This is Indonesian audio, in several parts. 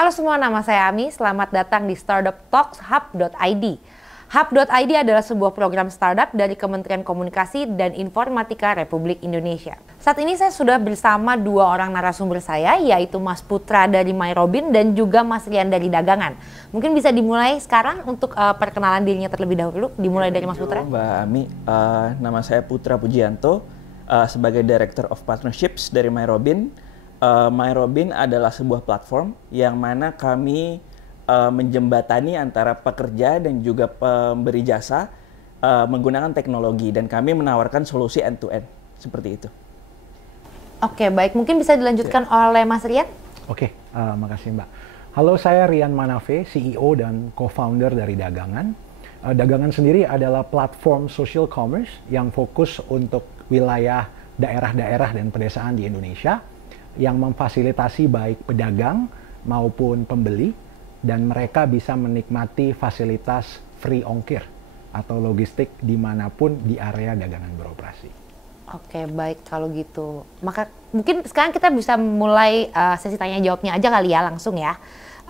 Halo semua, nama saya Ami. Selamat datang di Startup Talks Hub.id. Hub.id adalah sebuah program startup dari Kementerian Komunikasi dan Informatika Republik Indonesia. Saat ini saya sudah bersama dua orang narasumber saya, yaitu Mas Putra dari MyRobin dan juga Mas Rian dari Dagangan. Mungkin bisa dimulai sekarang untuk perkenalan dirinya terlebih dahulu. Dimulai dari Mas Putra. Mbak Ami, nama saya Putra Pujianto, sebagai Director of Partnerships dari MyRobin. MyRobin adalah sebuah platform yang mana kami menjembatani antara pekerja dan juga pemberi jasa menggunakan teknologi, dan kami menawarkan solusi end-to-end seperti itu. Oke, baik. Mungkin bisa dilanjutkan oleh Mas Rian? Oke, makasih Mbak. Halo, saya Rian Manave, CEO dan co-founder dari Dagangan. Dagangan sendiri adalah platform social commerce yang fokus untuk wilayah daerah-daerah dan pedesaan di Indonesia, yang memfasilitasi baik pedagang maupun pembeli, dan mereka bisa menikmati fasilitas free ongkir atau logistik dimanapun di area dagangan beroperasi. Oke, baik kalau gitu. Maka mungkin sekarang kita bisa mulai sesi tanya jawabnya aja kali ya, langsung ya.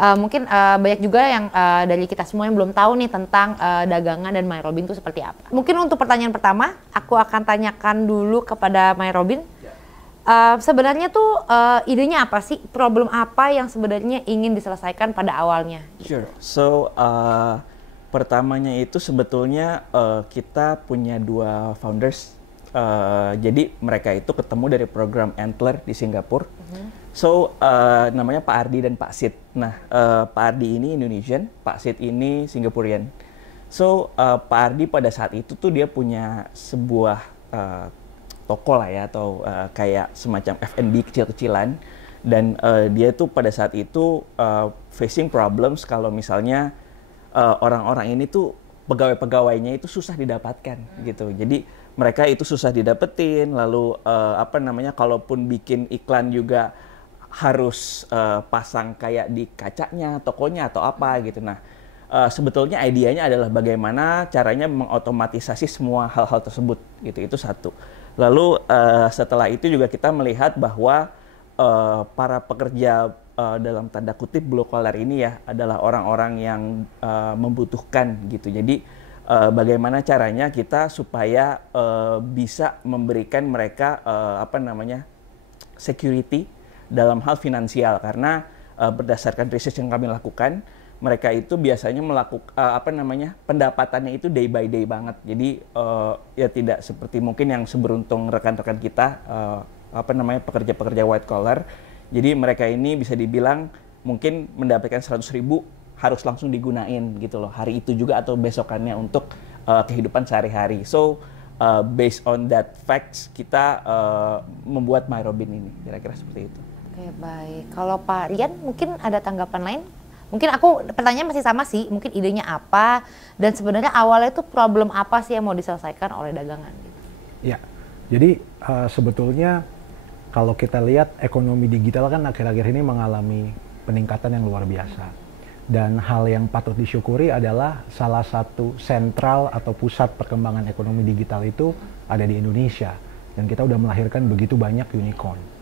Mungkin banyak juga yang dari kita semua yang belum tahu nih tentang Dagangan dan MyRobin itu seperti apa. Mungkin untuk pertanyaan pertama, aku akan tanyakan dulu kepada MyRobin. Sebenarnya tuh idenya apa sih? Problem apa yang sebenarnya ingin diselesaikan pada awalnya? Sure. So, pertamanya itu sebetulnya kita punya dua founders. Jadi mereka itu ketemu dari program Antler di Singapura. So, namanya Pak Ardi dan Pak Sid. Nah, Pak Ardi ini Indonesian, Pak Sid ini Singaporean. So, Pak Ardi pada saat itu tuh dia punya sebuah toko lah ya, atau kayak semacam F&B kecil-kecilan, dan dia tuh pada saat itu facing problems kalau misalnya orang-orang ini tuh pegawai-pegawainya itu susah didapatkan gitu. Jadi mereka itu susah didapetin, lalu kalaupun bikin iklan juga harus pasang kayak di kacanya tokonya atau apa gitu. Nah, sebetulnya idenya adalah bagaimana caranya mengotomatisasi semua hal-hal tersebut gitu. Itu satu. Lalu setelah itu juga kita melihat bahwa para pekerja dalam tanda kutip blue collar ini ya adalah orang-orang yang membutuhkan gitu. Jadi bagaimana caranya kita supaya bisa memberikan mereka security dalam hal finansial, karena berdasarkan research yang kami lakukan, mereka itu biasanya melakukan pendapatannya itu day by day banget. Jadi ya tidak seperti mungkin yang seberuntung rekan-rekan kita pekerja-pekerja white collar. Jadi mereka ini bisa dibilang mungkin mendapatkan 100.000 harus langsung digunain gitu loh, hari itu juga atau besokannya untuk kehidupan sehari-hari. So based on that facts, kita membuat MyRobin ini, kira-kira seperti itu. Oke, baik. Kalau Pak Rian mungkin ada tanggapan lain? Mungkin aku pertanyaan masih sama sih, mungkin idenya apa, dan sebenarnya awalnya itu problem apa sih yang mau diselesaikan oleh Dagangan? Ya, jadi sebetulnya kalau kita lihat ekonomi digital kan akhir-akhir ini mengalami peningkatan yang luar biasa. Dan hal yang patut disyukuri adalah salah satu sentral atau pusat perkembangan ekonomi digital itu ada di Indonesia. Dan kita udah melahirkan begitu banyak unicorn.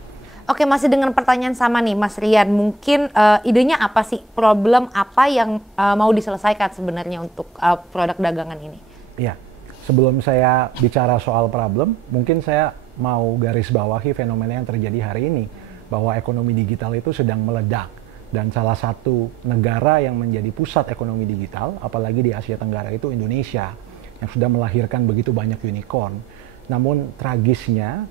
Oke, masih dengan pertanyaan sama nih Mas Rian, mungkin idenya apa sih, problem apa yang mau diselesaikan sebenarnya untuk produk Dagangan ini? Iya, sebelum saya bicara soal problem, mungkin saya mau garis bawahi fenomena yang terjadi hari ini, bahwa ekonomi digital itu sedang meledak, dan salah satu negara yang menjadi pusat ekonomi digital, apalagi di Asia Tenggara, itu Indonesia, yang sudah melahirkan begitu banyak unicorn. Namun tragisnya,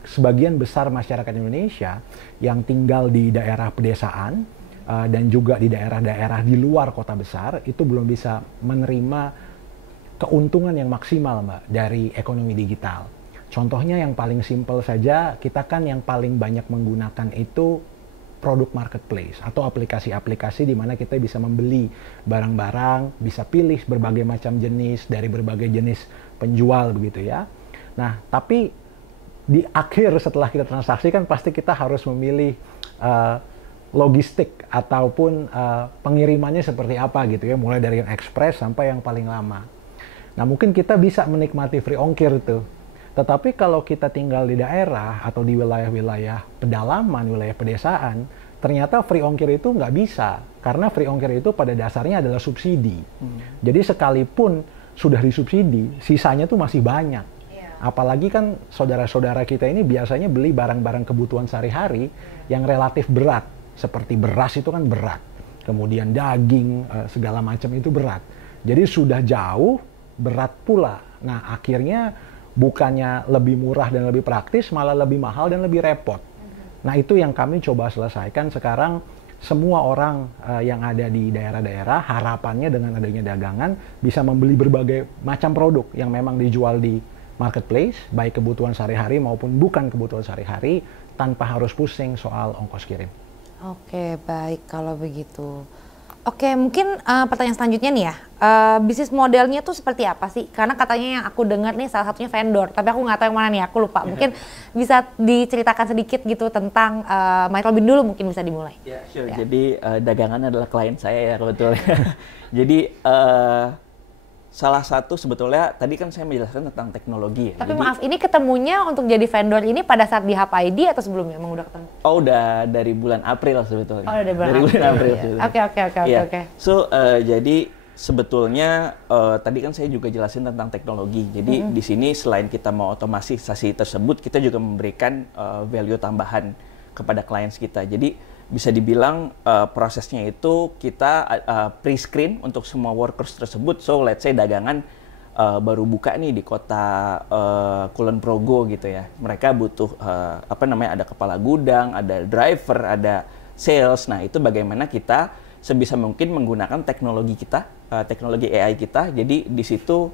sebagian besar masyarakat Indonesia yang tinggal di daerah pedesaan dan juga di daerah-daerah di luar kota besar itu belum bisa menerima keuntungan yang maksimal, Mbak, dari ekonomi digital. Contohnya yang paling simpel saja, kita kan yang paling banyak menggunakan itu produk marketplace atau aplikasi-aplikasi di mana kita bisa membeli barang-barang, bisa pilih berbagai macam jenis dari berbagai jenis penjual begitu ya. Nah, tapi di akhir setelah kita transaksi kan pasti kita harus memilih logistik ataupun pengirimannya seperti apa gitu ya, mulai dari yang ekspres sampai yang paling lama. Nah, mungkin kita bisa menikmati free ongkir tuh. Tetapi kalau kita tinggal di daerah atau di wilayah-wilayah pedalaman, wilayah pedesaan, ternyata free ongkir itu nggak bisa, karena free ongkir itu pada dasarnya adalah subsidi. Jadi sekalipun sudah disubsidi, sisanya tuh masih banyak. Apalagi kan saudara-saudara kita ini biasanya beli barang-barang kebutuhan sehari-hari yang relatif berat, seperti beras itu kan berat, kemudian daging, segala macam itu berat. Jadi sudah jauh berat pula. Nah akhirnya bukannya lebih murah dan lebih praktis, malah lebih mahal dan lebih repot. Nah itu yang kami coba selesaikan sekarang. Semua orang yang ada di daerah-daerah harapannya dengan adanya dagangan bisa membeli berbagai macam produk yang memang dijual di marketplace, baik kebutuhan sehari-hari maupun bukan kebutuhan sehari-hari, tanpa harus pusing soal ongkos kirim. Oke, baik kalau begitu. Oke, mungkin pertanyaan selanjutnya nih ya, bisnis modelnya tuh seperti apa sih? Karena katanya yang aku dengar nih salah satunya vendor, tapi aku nggak tahu yang mana nih, aku lupa. Mungkin bisa diceritakan sedikit gitu tentang Mike Robin dulu, mungkin bisa dimulai. Ya, sure. Ya. Jadi dagangan adalah klien saya ya kebetulan. Jadi salah satu sebetulnya tadi kan saya menjelaskan tentang teknologi ya. Tapi jadi, maaf, ini ketemunya untuk jadi vendor ini pada saat di HPID atau sebelumnya emang udah ketemu? Oh, udah dari bulan April sebetulnya. Oh, dari bulan April. Oke. So, jadi sebetulnya tadi kan saya juga jelasin tentang teknologi. Jadi di sini selain kita mau otomatisasi tersebut, kita juga memberikan value tambahan kepada klien kita. Jadi bisa dibilang prosesnya itu kita pre-screen untuk semua workers tersebut. So let's say dagangan baru buka nih di kota Kulon Progo gitu ya. Mereka butuh ada kepala gudang, ada driver, ada sales. Nah itu bagaimana kita sebisa mungkin menggunakan teknologi kita, teknologi AI kita. Jadi di situ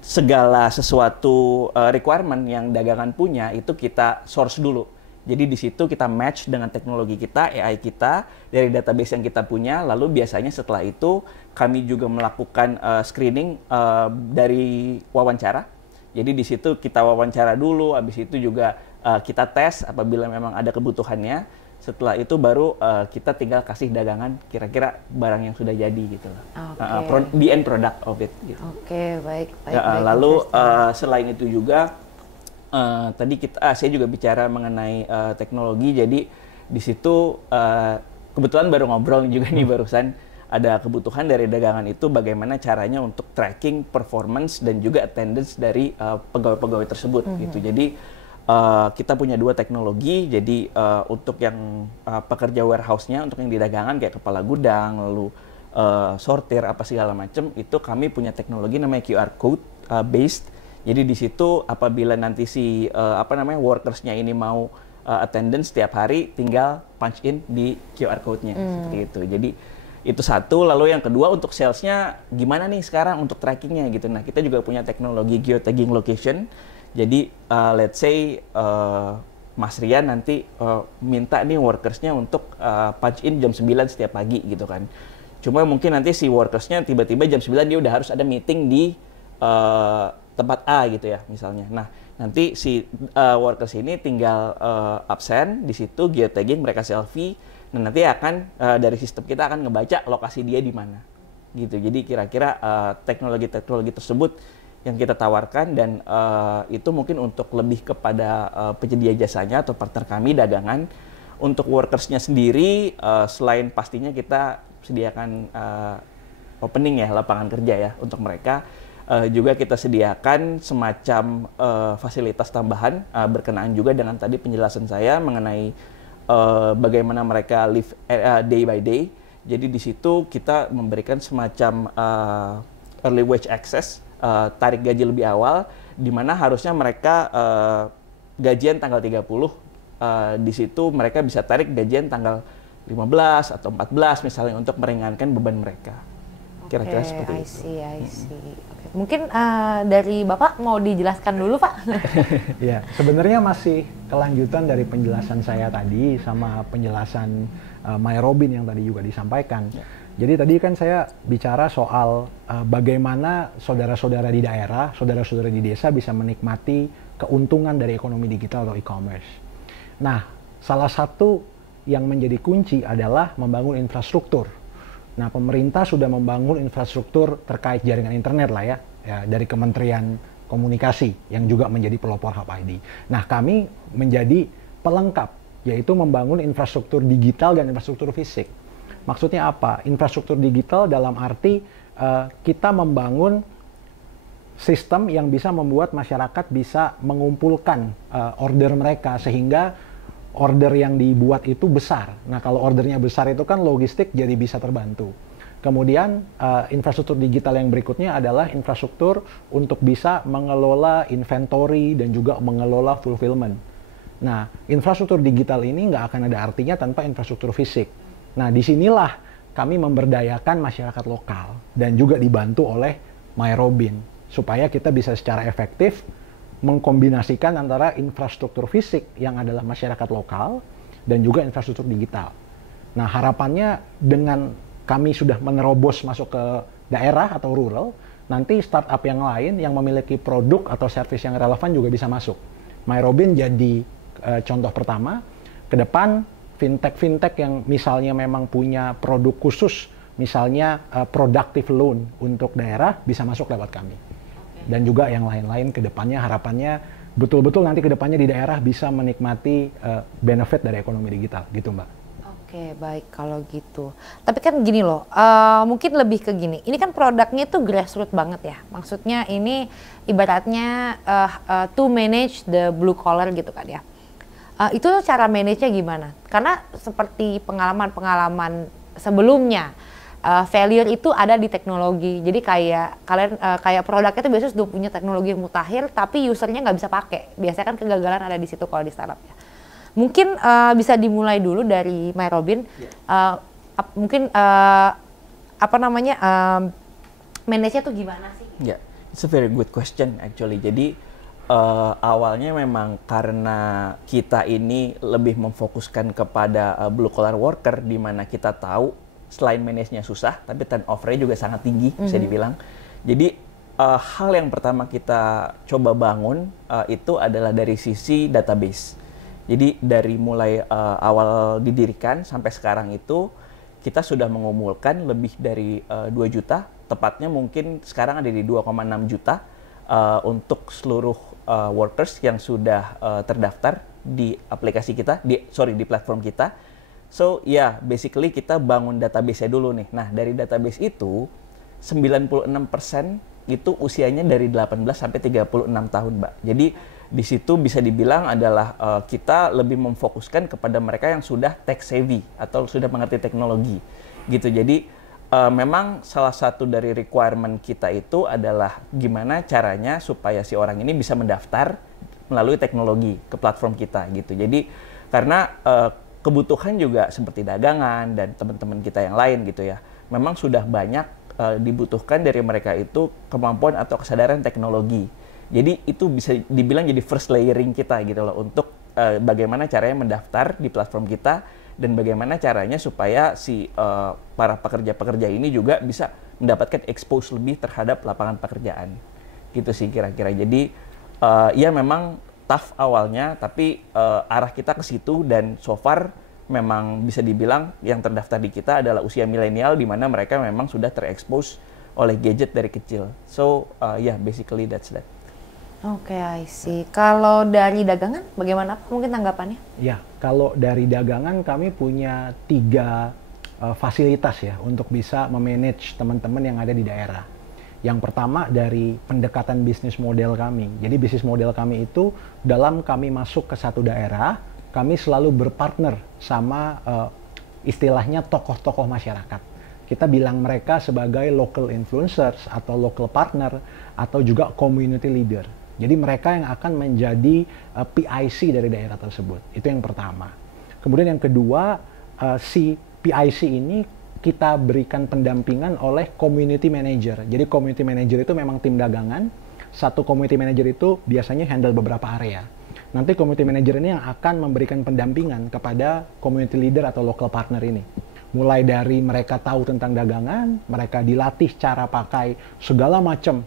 segala sesuatu requirement yang dagangan punya itu kita source dulu. Jadi di situ kita match dengan teknologi kita, AI kita, dari database yang kita punya, lalu biasanya setelah itu kami juga melakukan screening dari wawancara. Jadi di situ kita wawancara dulu, habis itu juga kita tes apabila memang ada kebutuhannya. Setelah itu baru kita tinggal kasih dagangan kira-kira barang yang sudah jadi gitu loh. The end product of it. Gitu. Oke, baik. Lalu selain itu juga tadi saya juga bicara mengenai teknologi, jadi di situ kebetulan baru ngobrol juga nih barusan, ada kebutuhan dari dagangan itu bagaimana caranya untuk tracking performance dan juga attendance dari pegawai-pegawai tersebut gitu. Jadi kita punya dua teknologi, jadi untuk yang pekerja warehouse-nya, untuk yang di dagangan kayak kepala gudang, lalu sortir apa segala macam, itu kami punya teknologi namanya QR code based. Jadi di situ apabila nanti si workersnya ini mau attendance setiap hari, tinggal punch in di QR code-nya seperti itu. Jadi itu satu. Lalu yang kedua untuk salesnya gimana nih sekarang untuk trackingnya gitu. Nah kita juga punya teknologi geotagging location. Jadi let's say Mas Rian nanti minta nih workersnya untuk punch in jam 9 setiap pagi gitu kan. Cuma mungkin nanti si workersnya tiba-tiba jam 9 dia udah harus ada meeting di tempat A gitu ya misalnya. Nah nanti si workers ini tinggal absen di situ, geotagging, mereka selfie, dan nanti akan dari sistem kita akan ngebaca lokasi dia di mana gitu. Jadi kira-kira teknologi tersebut yang kita tawarkan, dan itu mungkin untuk lebih kepada penyedia jasanya atau partner kami dagangan. Untuk workersnya sendiri selain pastinya kita sediakan opening ya, lapangan kerja ya untuk mereka. Juga kita sediakan semacam fasilitas tambahan berkenaan juga dengan tadi penjelasan saya mengenai bagaimana mereka live day by day. Jadi di situ kita memberikan semacam early wage access, tarik gaji lebih awal, di mana harusnya mereka gajian tanggal 30, di situ mereka bisa tarik gajian tanggal 15 atau 14 misalnya untuk meringankan beban mereka. Kira-kira seperti itu. I see. Mungkin dari Bapak mau dijelaskan dulu, Pak? Ya, sebenarnya masih kelanjutan dari penjelasan saya tadi sama penjelasan Mike Robin yang tadi juga disampaikan. Ya. Jadi tadi kan saya bicara soal bagaimana saudara-saudara di daerah, saudara-saudara di desa bisa menikmati keuntungan dari ekonomi digital atau e-commerce. Nah, salah satu yang menjadi kunci adalah membangun infrastruktur. Nah, pemerintah sudah membangun infrastruktur terkait jaringan internet lah ya dari Kementerian Komunikasi yang juga menjadi pelopor HPID. Nah, kami menjadi pelengkap yaitu membangun infrastruktur digital dan infrastruktur fisik. Maksudnya apa? Infrastruktur digital dalam arti kita membangun sistem yang bisa membuat masyarakat bisa mengumpulkan order mereka sehingga order yang dibuat itu besar. Nah, kalau ordernya besar itu kan logistik jadi bisa terbantu. Kemudian infrastruktur digital yang berikutnya adalah infrastruktur untuk bisa mengelola inventory dan juga mengelola fulfillment. Nah, infrastruktur digital ini nggak akan ada artinya tanpa infrastruktur fisik. Nah, disinilah kami memberdayakan masyarakat lokal dan juga dibantu oleh MyRobin supaya kita bisa secara efektif mengkombinasikan antara infrastruktur fisik yang adalah masyarakat lokal dan juga infrastruktur digital. Nah, harapannya dengan kami sudah menerobos masuk ke daerah atau rural, nanti startup yang lain yang memiliki produk atau service yang relevan juga bisa masuk. MyRobin jadi contoh pertama. Ke depan fintech yang misalnya memang punya produk khusus, misalnya productive loan untuk daerah bisa masuk lewat kami. Dan juga yang lain-lain ke depannya harapannya betul-betul nanti ke depannya di daerah bisa menikmati benefit dari ekonomi digital gitu, Mbak. Oke, baik kalau gitu. Tapi kan gini loh, mungkin lebih ke gini. Ini kan produknya tuh grassroots banget ya. Maksudnya ini ibaratnya to manage the blue collar gitu kan ya. Itu cara manage-nya gimana? Karena seperti pengalaman-pengalaman sebelumnya, failure itu ada di teknologi. Jadi kayak kalian kayak produknya itu biasanya sudah punya teknologi yang mutakhir, tapi usernya nggak bisa pakai. Biasanya kan kegagalan ada di situ kalau di startup ya. Mungkin bisa dimulai dulu dari MyRobin. Mungkin apa namanya manage-nya tuh gimana sih? Ya, it's a very good question actually. Jadi awalnya memang karena kita ini lebih memfokuskan kepada blue collar worker, di mana kita tahu selain manage-nya susah, tapi turnover-nya juga sangat tinggi bisa dibilang. Jadi hal yang pertama kita coba bangun itu adalah dari sisi database. Jadi dari mulai awal didirikan sampai sekarang itu kita sudah mengumpulkan lebih dari 2 juta, tepatnya mungkin sekarang ada di 2,6 juta untuk seluruh workers yang sudah terdaftar di aplikasi kita, di platform kita. So basically kita bangun database-nya dulu nih. Nah, dari database itu 96% itu usianya dari 18 sampai 36 tahun, Mbak. Jadi di situ bisa dibilang adalah kita lebih memfokuskan kepada mereka yang sudah tech savvy atau sudah mengerti teknologi gitu. Jadi memang salah satu dari requirement kita itu adalah gimana caranya supaya si orang ini bisa mendaftar melalui teknologi ke platform kita gitu. Jadi karena kebutuhan juga seperti dagangan dan teman-teman kita yang lain gitu ya, memang sudah banyak dibutuhkan dari mereka itu kemampuan atau kesadaran teknologi. Jadi itu bisa dibilang jadi first layering kita gitu loh, untuk bagaimana caranya mendaftar di platform kita dan bagaimana caranya supaya si para pekerja-pekerja ini juga bisa mendapatkan expose lebih terhadap lapangan pekerjaan. Gitu sih kira-kira. Jadi ya memang tough awalnya, tapi arah kita ke situ, dan so far memang bisa dibilang yang terdaftar di kita adalah usia milenial, di mana mereka memang sudah terekspos oleh gadget dari kecil. So basically that's that. Oke, I see. Kalau dari dagangan bagaimana? Mungkin tanggapannya? Ya, kalau dari dagangan kami punya 3 fasilitas ya untuk bisa memanage teman-teman yang ada di daerah. Yang pertama dari pendekatan bisnis model kami. Jadi bisnis model kami itu dalam kami masuk ke satu daerah, kami selalu berpartner sama istilahnya tokoh-tokoh masyarakat. Kita bilang mereka sebagai local influencers atau local partner atau juga community leader. Jadi mereka yang akan menjadi PIC dari daerah tersebut. Itu yang pertama. Kemudian yang kedua, si PIC ini kita berikan pendampingan oleh community manager. Jadi community manager itu memang tim dagangan. Satu community manager itu biasanya handle beberapa area. Nanti community manager ini yang akan memberikan pendampingan kepada community leader atau local partner ini. Mulai dari mereka tahu tentang dagangan, mereka dilatih cara pakai segala macam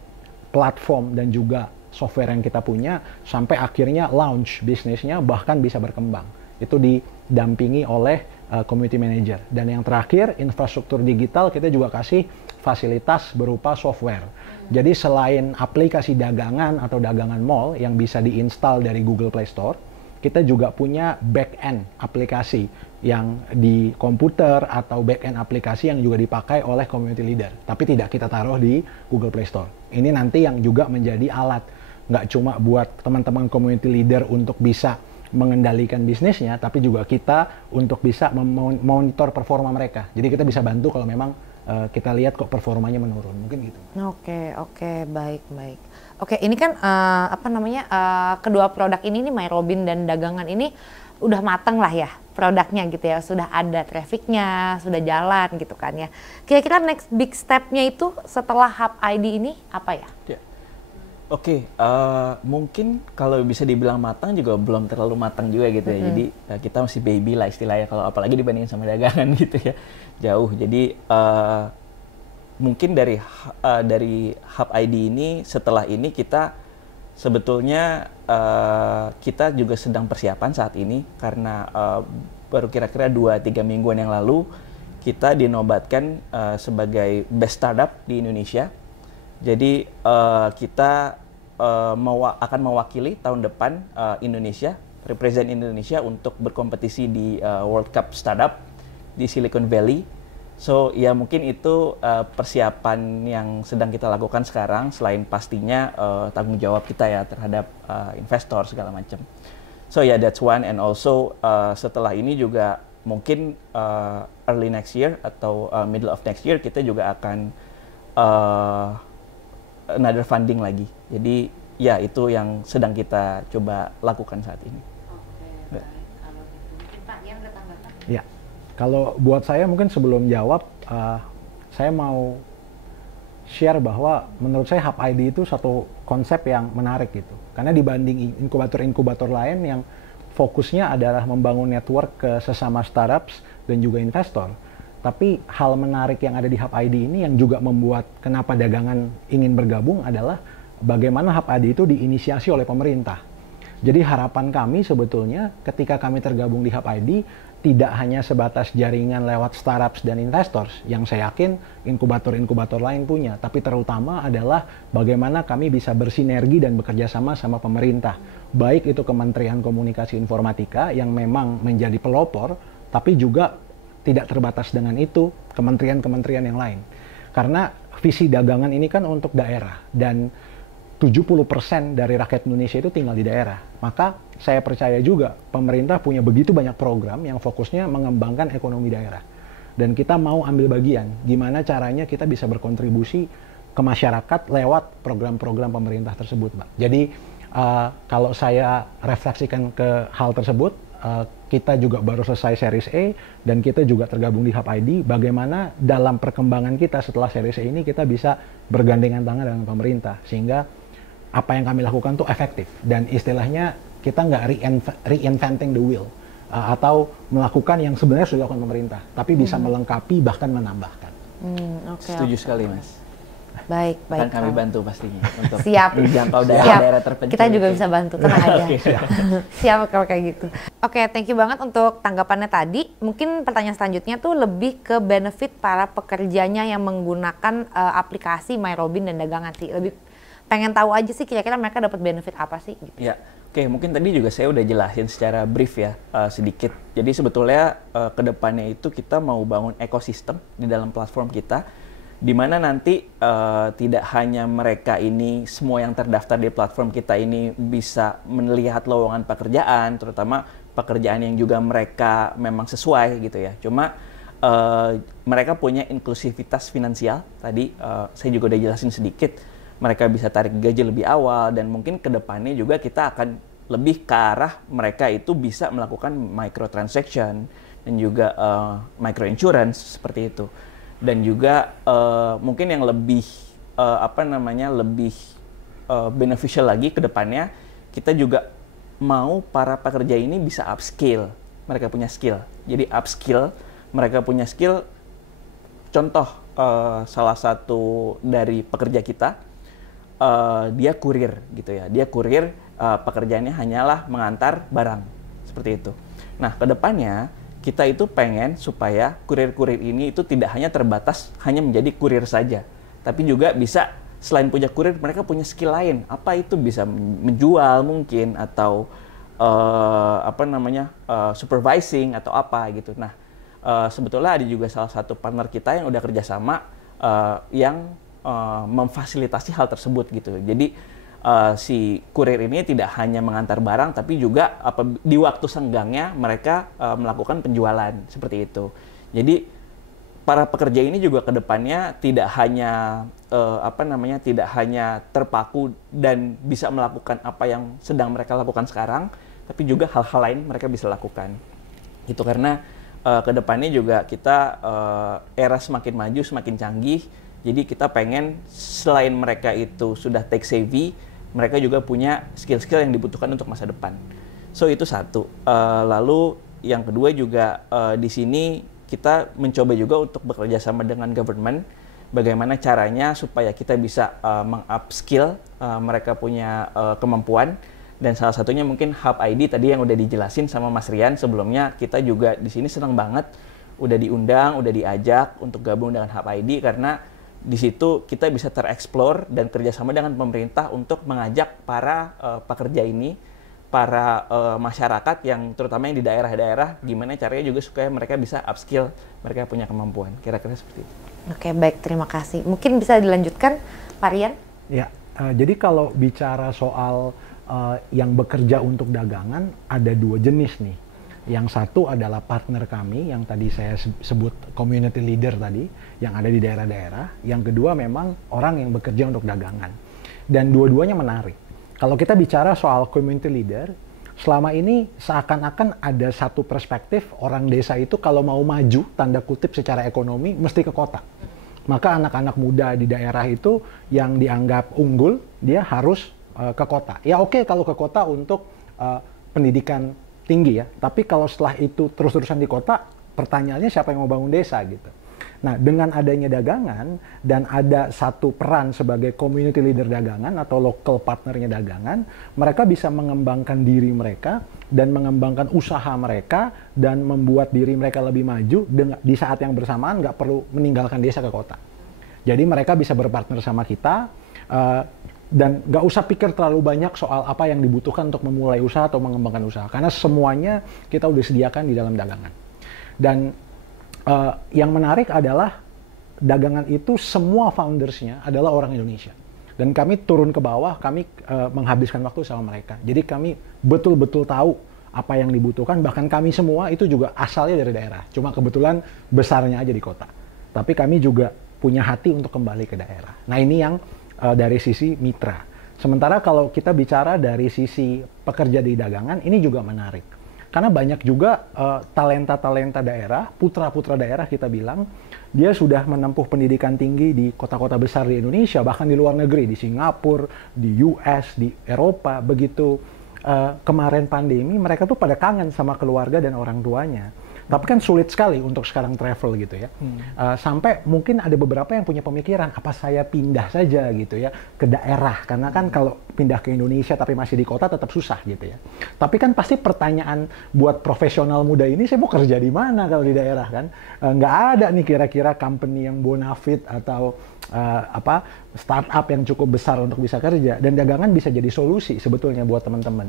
platform dan juga software yang kita punya, sampai akhirnya launch bisnisnya bahkan bisa berkembang. Itu didampingi oleh community manager. Dan yang terakhir, infrastruktur digital kita juga kasih fasilitas berupa software. Jadi selain aplikasi dagangan atau dagangan mall yang bisa diinstal dari Google Play Store, kita juga punya back-end aplikasi yang di komputer atau back-end aplikasi yang juga dipakai oleh community leader. Tapi tidak kita taruh di Google Play Store. Ini nanti yang juga menjadi alat, nggak cuma buat teman-teman community leader untuk bisa mengendalikan bisnisnya, tapi juga kita untuk bisa memonitor performa mereka. Jadi kita bisa bantu kalau memang kita lihat kok performanya menurun, mungkin gitu. Oke, baik. Oke, ini kan kedua produk ini nih, Myrobin dan dagangan ini udah mateng lah ya produknya gitu ya, sudah ada trafficnya, sudah jalan gitu kan ya. Kira-kira next big step-nya itu setelah Hub ID ini apa ya? Oke, mungkin kalau bisa dibilang matang juga belum terlalu matang juga gitu ya. Jadi kita masih baby lah istilahnya, kalau apalagi dibandingin sama dagangan gitu ya, jauh. Jadi mungkin dari Hub ID ini, setelah ini kita sebetulnya kita juga sedang persiapan saat ini, karena baru kira-kira 2-3 mingguan yang lalu kita dinobatkan sebagai Best Startup di Indonesia. Jadi kita akan mewakili tahun depan Indonesia, represent Indonesia untuk berkompetisi di World Cup Startup di Silicon Valley. So ya mungkin itu persiapan yang sedang kita lakukan sekarang, selain pastinya tanggung jawab kita ya terhadap investor segala macam. So yeah, that's one. And also setelah ini juga mungkin early next year atau middle of next year kita juga akan another funding lagi. Jadi ya itu yang sedang kita coba lakukan saat ini. Oke, baik. Kalau gitu, mungkin Pak yang ada tambahkan? Ya, kalau buat saya mungkin sebelum jawab, saya mau share bahwa menurut saya Hub ID itu satu konsep yang menarik gitu. Karena dibanding inkubator-inkubator lain yang fokusnya adalah membangun network ke sesama startups dan juga investor. Tapi hal menarik yang ada di Hub ID ini yang juga membuat kenapa dagangan ingin bergabung adalah bagaimana Hub ID itu diinisiasi oleh pemerintah. Jadi harapan kami sebetulnya ketika kami tergabung di Hub ID tidak hanya sebatas jaringan lewat startups dan investors yang saya yakin inkubator-inkubator lain punya, tapi terutama adalah bagaimana kami bisa bersinergi dan bekerja sama sama pemerintah. Baik itu Kementerian Komunikasi Informatika yang memang menjadi pelopor, tapi juga tidak terbatas dengan itu kementerian-kementerian yang lain. Karena visi dagangan ini kan untuk daerah dan 70% dari rakyat Indonesia itu tinggal di daerah. Maka saya percaya juga pemerintah punya begitu banyak program yang fokusnya mengembangkan ekonomi daerah. Dan kita mau ambil bagian gimana caranya kita bisa berkontribusi ke masyarakat lewat program-program pemerintah tersebut, Mbak. Jadi kalau saya refleksikan ke hal tersebut, kita juga baru selesai Series A dan kita juga tergabung di Hub ID. Bagaimana dalam perkembangan kita setelah Series A ini kita bisa bergandengan tangan dengan pemerintah sehingga apa yang kami lakukan tuh efektif dan istilahnya kita nggak reinventing the wheel atau melakukan yang sebenarnya sudah dilakukan pemerintah, tapi bisa melengkapi bahkan menambahkan. Setuju sekali, Mas. Baik. Kan kami bantu pastinya untuk Siap. menjangkau daerah-daerah terpencil. Kita juga bisa bantu, tenang aja. Siap kalau kayak gitu. Oke, thank you banget untuk tanggapannya tadi. Mungkin pertanyaan selanjutnya tuh lebih ke benefit para pekerjanya yang menggunakan aplikasi Myrobin dan dagangan sih. Lebih pengen tahu aja sih kira-kira mereka dapat benefit apa sih gitu. Ya, oke, mungkin tadi juga saya udah jelasin secara brief ya, sedikit. Jadi sebetulnya ke depannya itu kita mau bangun ekosistem di dalam platform kita, di mana nanti tidak hanya mereka ini, semua yang terdaftar di platform kita ini bisa melihat lowongan pekerjaan, terutama pekerjaan yang juga mereka memang sesuai gitu ya. Cuma mereka punya inklusivitas finansial, tadi saya juga udah jelasin sedikit. Mereka bisa tarik gaji lebih awal dan mungkin ke depannya juga kita akan lebih ke arah mereka itu bisa melakukan microtransaction dan juga microinsurance seperti itu. Dan juga mungkin yang lebih lebih beneficial lagi ke depannya, kita juga mau para pekerja ini bisa upskill. Mereka punya skill. Jadi upskill, mereka punya skill. Contoh salah satu dari pekerja kita, dia kurir gitu ya. Dia kurir, pekerjaannya hanyalah mengantar barang seperti itu. Nah, kedepannya kita itu pengen supaya kurir-kurir ini itu tidak hanya terbatas hanya menjadi kurir saja, tapi juga bisa selain punya kurir mereka punya skill lain. Apa itu bisa menjual mungkin atau supervising atau apa gitu. Nah, sebetulnya ada juga salah satu partner kita yang udah kerjasama yang memfasilitasi hal tersebut gitu. Jadi si kurir ini tidak hanya mengantar barang, tapi juga di waktu senggangnya mereka melakukan penjualan seperti itu. Jadi para pekerja ini juga ke depannya tidak hanya tidak hanya terpaku dan bisa melakukan apa yang sedang mereka lakukan sekarang, tapi juga hal-hal lain mereka bisa lakukan. Itu karena ke depannya juga kita era semakin maju, semakin canggih. Jadi kita pengen selain mereka itu sudah tech savvy, mereka juga punya skill-skill yang dibutuhkan untuk masa depan. So itu satu. Lalu yang kedua juga di sini kita mencoba juga untuk bekerja sama dengan government. Bagaimana caranya supaya kita bisa meng-upskill mereka punya kemampuan. Dan salah satunya mungkin Hub ID tadi yang udah dijelasin sama Mas Rian sebelumnya. Kita juga di sini senang banget udah diundang, udah diajak untuk gabung dengan Hub ID karena di situ kita bisa tereksplor dan kerjasama dengan pemerintah untuk mengajak para pekerja ini, para masyarakat yang terutama yang di daerah-daerah, gimana caranya juga supaya mereka bisa upskill, mereka punya kemampuan. Kira-kira seperti itu. Oke, baik, terima kasih. Mungkin bisa dilanjutkan, Pak Rian? Ya, jadi kalau bicara soal yang bekerja untuk dagangan, ada dua jenis nih. Yang satu adalah partner kami, yang tadi saya sebut community leader tadi, yang ada di daerah-daerah. Yang kedua memang orang yang bekerja untuk dagangan. Dan dua-duanya menarik. Kalau kita bicara soal community leader, selama ini seakan-akan ada satu perspektif orang desa itu kalau mau maju, tanda kutip secara ekonomi, mesti ke kota. Maka anak-anak muda di daerah itu yang dianggap unggul, dia harus ke kota. Ya oke, kalau ke kota untuk pendidikan tinggi ya, tapi kalau setelah itu terus-terusan di kota, pertanyaannya siapa yang mau bangun desa gitu. Nah, dengan adanya dagangan dan ada satu peran sebagai community leader dagangan atau local partnernya dagangan, mereka bisa mengembangkan diri mereka dan mengembangkan usaha mereka dan membuat diri mereka lebih maju di saat yang bersamaan nggak perlu meninggalkan desa ke kota. Jadi mereka bisa berpartner sama kita, dan nggak usah pikir terlalu banyak soal apa yang dibutuhkan untuk memulai usaha atau mengembangkan usaha. Karena semuanya kita udah sediakan di dalam dagangan. Dan yang menarik adalah dagangan itu semua foundersnya adalah orang Indonesia. Dan kami turun ke bawah, kami menghabiskan waktu sama mereka. Jadi kami betul-betul tahu apa yang dibutuhkan. Bahkan kami semua itu juga asalnya dari daerah. Cuma kebetulan besarnya aja di kota. Tapi kami juga punya hati untuk kembali ke daerah. Nah ini yang dari sisi mitra. Sementara kalau kita bicara dari sisi pekerja di dagangan, ini juga menarik. Karena banyak juga talenta-talenta daerah, putra-putra daerah kita bilang, dia sudah menempuh pendidikan tinggi di kota-kota besar di Indonesia, bahkan di luar negeri, di Singapura, di US, di Eropa. Begitu kemarin pandemi, mereka tuh pada kangen sama keluarga dan orang tuanya. Tapi kan sulit sekali untuk sekarang travel gitu ya. Sampai mungkin ada beberapa yang punya pemikiran, apa saya pindah saja gitu ya ke daerah. Karena kan kalau pindah ke Indonesia tapi masih di kota tetap susah gitu ya. Tapi kan pasti pertanyaan buat profesional muda ini, saya mau kerja di mana kalau di daerah kan? Nggak ada nih kira-kira company yang bonafit atau startup yang cukup besar untuk bisa kerja. Dan dagangan bisa jadi solusi sebetulnya buat teman-teman.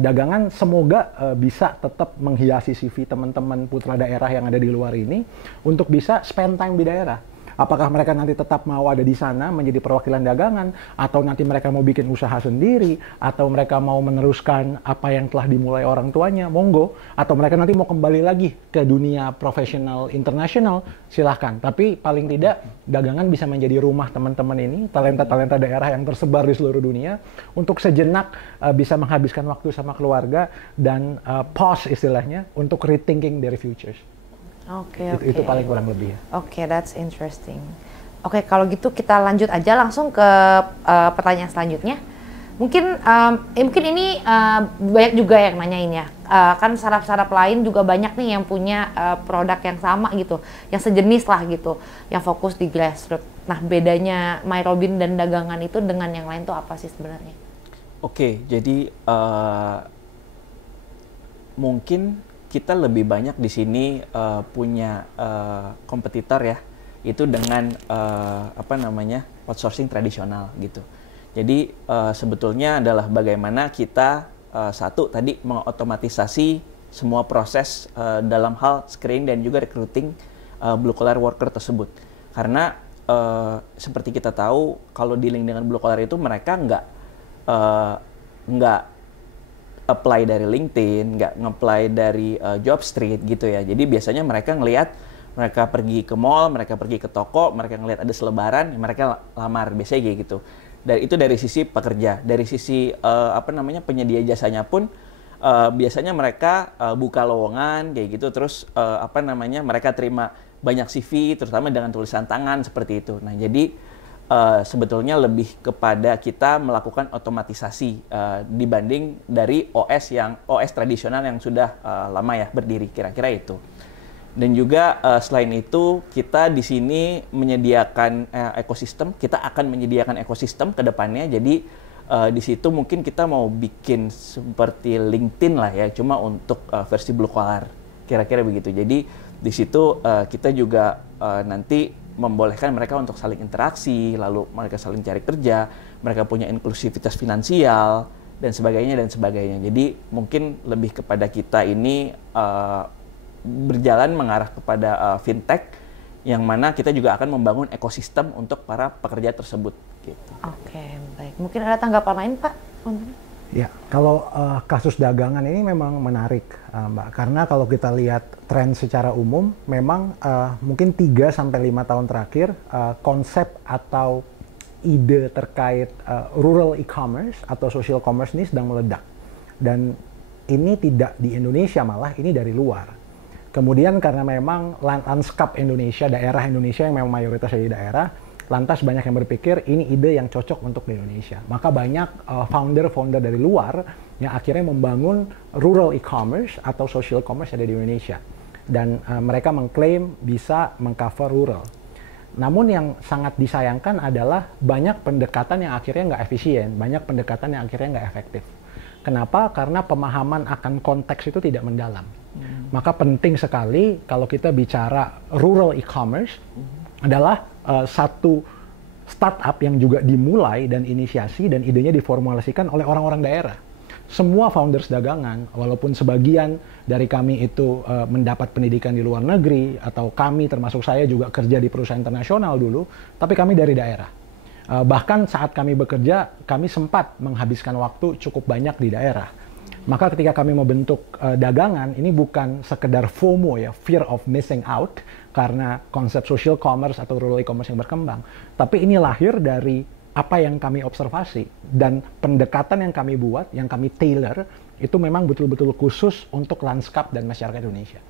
Dagangan semoga bisa tetap menghiasi CV teman-teman putra daerah yang ada di luar ini untuk bisa spend time di daerah. Apakah mereka nanti tetap mau ada di sana menjadi perwakilan dagangan, atau nanti mereka mau bikin usaha sendiri, atau mereka mau meneruskan apa yang telah dimulai orang tuanya, monggo. Atau mereka nanti mau kembali lagi ke dunia profesional internasional, silahkan. Tapi paling tidak dagangan bisa menjadi rumah teman-teman ini, talenta-talenta daerah yang tersebar di seluruh dunia, untuk sejenak bisa menghabiskan waktu sama keluarga dan pause istilahnya untuk rethinking their futures. Oke. Itu paling kurang lebih ya. Oke, that's interesting. Oke, kalau gitu kita lanjut aja langsung ke pertanyaan selanjutnya. Mungkin ini banyak juga yang nanyain ya. Kan startup-startup lain juga banyak nih yang punya produk yang sama gitu, yang sejenis lah gitu, yang fokus di grassroots. Nah, bedanya MyRobin dan dagangan itu dengan yang lain tuh apa sih sebenarnya? Oke, jadi mungkin kita lebih banyak di sini punya kompetitor ya, itu dengan outsourcing tradisional gitu. Jadi sebetulnya adalah bagaimana kita satu tadi mengotomatisasi semua proses dalam hal screening dan juga recruiting blue collar worker tersebut. Karena seperti kita tahu kalau dealing dengan blue collar itu mereka nggak apply dari LinkedIn, nggak nge-apply dari Jobstreet gitu ya. Jadi biasanya mereka ngelihat, mereka pergi ke mall, mereka pergi ke toko, mereka ngelihat ada selebaran, mereka lamar, biasanya kayak gitu. Dan itu dari sisi pekerja, dari sisi penyedia jasanya pun biasanya mereka buka lowongan kayak gitu, terus mereka terima banyak CV, terutama dengan tulisan tangan seperti itu. Nah, jadi sebetulnya lebih kepada kita melakukan otomatisasi dibanding dari OS tradisional yang sudah lama ya berdiri, kira-kira itu. Dan juga selain itu kita di sini menyediakan ekosistem, kita akan menyediakan ekosistem ke depannya. Jadi di situ mungkin kita mau bikin seperti LinkedIn lah ya, cuma untuk versi blue collar, kira-kira begitu. Jadi di situ kita juga nanti membolehkan mereka untuk saling interaksi, lalu mereka saling cari kerja, mereka punya inklusivitas finansial dan sebagainya dan sebagainya. Jadi mungkin lebih kepada kita ini berjalan mengarah kepada fintech, yang mana kita juga akan membangun ekosistem untuk para pekerja tersebut. Gitu. Oke, baik. Mungkin ada tanggapan lain, Pak? Ya, kalau kasus dagangan ini memang menarik, Mbak. Karena kalau kita lihat tren secara umum, memang mungkin 3-5 tahun terakhir, konsep atau ide terkait rural e-commerce atau social commerce ini sedang meledak. Dan ini tidak di Indonesia, malah ini dari luar. Kemudian karena memang lanskap Indonesia, daerah Indonesia yang memang mayoritas dari daerah, lantas banyak yang berpikir ini ide yang cocok untuk di Indonesia. Maka banyak founder-founder dari luar yang akhirnya membangun rural e-commerce atau social commerce ada di Indonesia. Dan mereka mengklaim bisa mengcover rural. Namun yang sangat disayangkan adalah banyak pendekatan yang akhirnya nggak efisien, banyak pendekatan yang akhirnya nggak efektif. Kenapa? Karena pemahaman akan konteks itu tidak mendalam. Maka penting sekali kalau kita bicara rural e-commerce adalah satu startup yang juga dimulai dan inisiasi dan idenya diformulasikan oleh orang-orang daerah. Semua founders dagangan, walaupun sebagian dari kami itu mendapat pendidikan di luar negeri, atau kami termasuk saya juga kerja di perusahaan internasional dulu, tapi kami dari daerah. Bahkan saat kami bekerja, kami sempat menghabiskan waktu cukup banyak di daerah. Maka ketika kami membentuk dagangan, ini bukan sekedar FOMO ya, fear of missing out, karena konsep social commerce atau rural e-commerce yang berkembang. Tapi ini lahir dari apa yang kami observasi, dan pendekatan yang kami buat, yang kami tailor, itu memang betul-betul khusus untuk lanskap dan masyarakat Indonesia.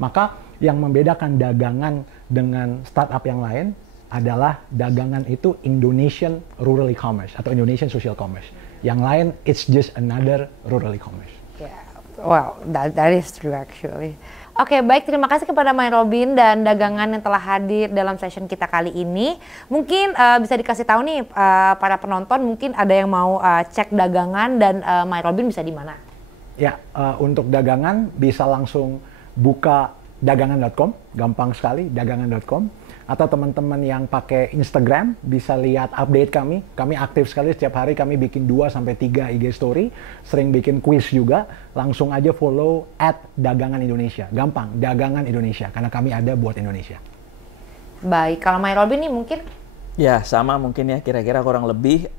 Maka yang membedakan dagangan dengan startup yang lain adalah dagangan itu Indonesian rural e-commerce atau Indonesian social commerce. Yang lain, it's just another rural e-commerce. Yeah. Wow, that is true actually. Oke, baik. Terima kasih kepada My Robin dan dagangan yang telah hadir dalam session kita kali ini. Mungkin bisa dikasih tahu nih para penonton, mungkin ada yang mau cek dagangan dan My Robin bisa di mana? Ya, untuk dagangan bisa langsung buka dagangan.com, gampang sekali, dagangan.com. Atau teman-teman yang pakai Instagram bisa lihat update kami. Kami aktif sekali, setiap hari kami bikin 2-3 IG story, sering bikin quiz juga. Langsung aja follow @dagangan_Indonesia. Gampang, Dagangan Indonesia, karena kami ada buat Indonesia. Baik, kalau My Robin nih mungkin? Ya, sama mungkin ya, kira-kira kurang lebih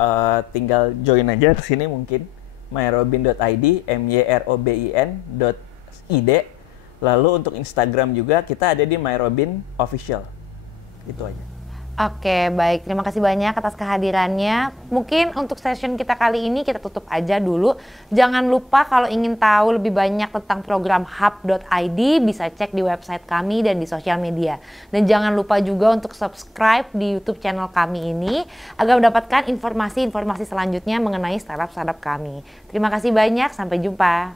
tinggal join aja ke sini mungkin. myrobin.id, myrobin.id. Lalu untuk Instagram juga kita ada di myrobin official. Itu aja. Oke, baik. Terima kasih banyak atas kehadirannya. Mungkin untuk session kita kali ini kita tutup aja dulu. Jangan lupa kalau ingin tahu lebih banyak tentang program hub.id bisa cek di website kami dan di sosial media. Dan jangan lupa juga untuk subscribe di YouTube channel kami ini agar mendapatkan informasi-informasi selanjutnya mengenai startup-startup kami. Terima kasih banyak, sampai jumpa.